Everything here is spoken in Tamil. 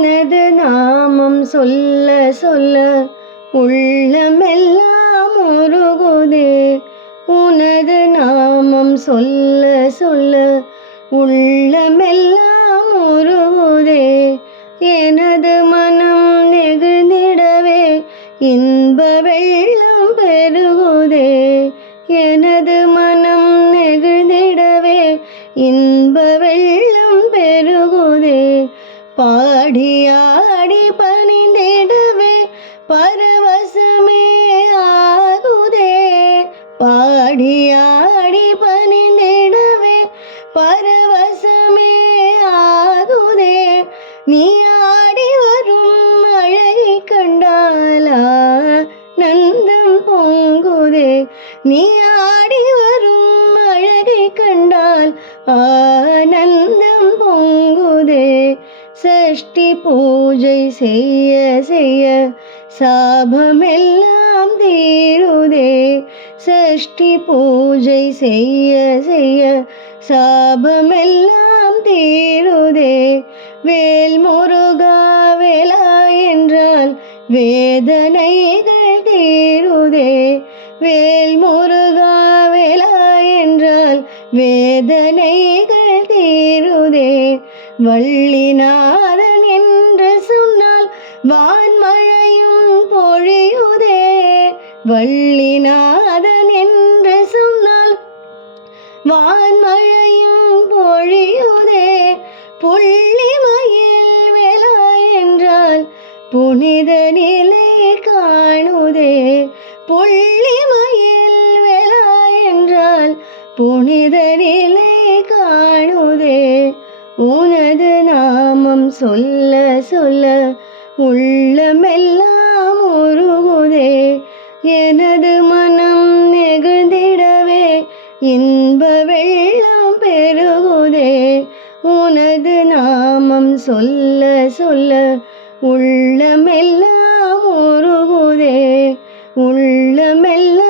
உனது நாமம் சொல்ல சொல்ல உள்ளமெல்லாம் உருகுதே. உனது நாமம் சொல்ல சொல்ல உள்ளமெல்லாம் உருகுதே. எனது மனம் நெகிழ்ந்திடவே இன்ப வெள்ளம் பெருகுதே. எனது மனம் நெகிழ்ந்திடவே இன்ப வெள்ளம் பெருகுதே. பாடியாடி பணிந்திடவே பரவசமே ஆகுதே. பாடியாடி பணிந்திடவே பரவசமே ஆகுதே. நீ ஆடி வரும் அழகை கண்டாலா நந்தம் பொங்குதே. நீ ஆடி வரும் அழகை கண்டால் ஆனந்தம் பொங்குதே. சஷ்டி பூஜை செய்ய செய்ய சாபமெல்லாம் தீருதே. சஷ்டி பூஜை செய்ய செய்ய சாபமெல்லாம் தீருதே. வேல் முருகா வேலா என்றால் வேதனைகள் தீருதே. வேல் முருகா வேலா என்றால் வேதனைகள் தீருதே. வள்ளிநாதன் என்று சொன்னால் வான்மழையும் பொழியுதே. வள்ளிநாதன் என்று சொன்னால் வான்மழையும் பொழியுதே. புள்ளிமயில் வேலா என்றால் புனித நிலை காணுதே. புள்ளிமயில் வேலா என்றால் புனித நிலை காணுதே. உனது நாமம் சொல்ல சொல்ல உள்ளமெல்லாம் உருகுதே. எனது மனம் நெகிழ்ந்திடவே இன்ப வெள்ளம் பெருகுதே. உனது நாமம் சொல்ல சொல்ல உள்ளமெல்லாம் உருகுதே. உள்ளமெல்லாம்